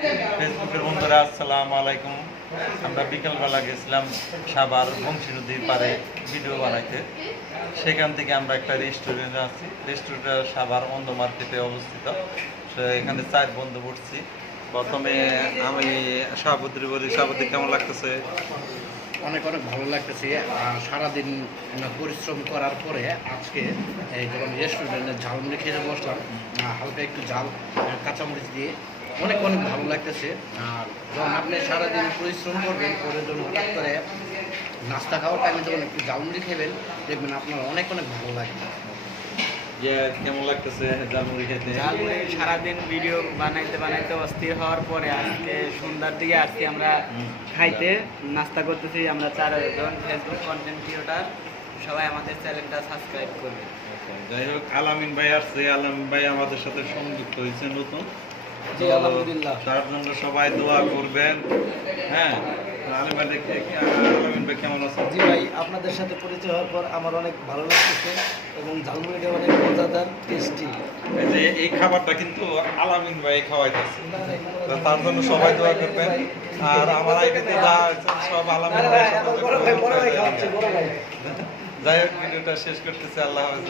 ফেসবুকের বন্ধুরা, আসসালামু আলাইকুম। আমরা বিকেলবেলা গেছিলাম সাবার বংশী নদীর পারে ভিডিও বানাইতে। সেখান থেকে আমরা একটা রেস্টুরেন্টে আছি। রেস্টুরেন্টটা সাবার অন্ধ মার্কেটে অবস্থিত। এখানে চার বন্ধু পড়ছি প্রথমে আমি সভাপতি বলি সভাপতি কেমন লাগতেছে? অনেক অনেক ভালো লাগতেছে। সারাদিন পরিশ্রম করার পরে আজকে যখন রেস্টুরেন্টে ঝালমুড়ি খেতে বসলাম, হালকা একটু ঝাল, কাঁচামরিচ দিয়ে অনেক অনেক ভালো লাগতেছে। আর যখন আপনি সারাদিন পরিশ্রম করবেন করে যখন হঠাৎ করে নাস্তা খাওয়ার টাইমে যখন একটু ঝালমুড়ি খাবেন দেখবেন আপনার অনেক অনেক ভালো লাগবে যে কেমন লাগতেছে জালমুড়ি খেতে? ঝালমুড়ি সারাদিন ভিডিও বানাইতে বানাইতে অস্থির হওয়ার পরে আজকে সন্ধ্যার দিকে আজকে আমরা খাইতে নাস্তা করতেছি। আমরা চারজন ফেসবুক কন্টেন্ট ক্রিয়েটার সবাই আমাদের চ্যানেলটা সাবস্ক্রাইব করবে। যাই হোক আলামিন ভাই আসছে। আলামিন ভাই আমাদের সাথে সংযুক্ত হয়েছে নতুন। তার জন্য সবাই দোয়া করবেন। হ্যাঁ জি ভাই আপনাদের সাথে পরিচয় হওয়ার পর আমার অনেক ভালো লাগতেছে এবং ঝালমুড়িটা অনেক মজাদার টেস্টি এই যে এই খাবারটা কিন্তু আলামিন ভাই খাওয়াইতেছে। তার জন্য সবাই দোয়া করবেন। আর আমার আইডিতে যা সব আলামিন ভাই। যাই হোক ভিডিওটা শেষ করতেছি আল্লাহ হাফেজ।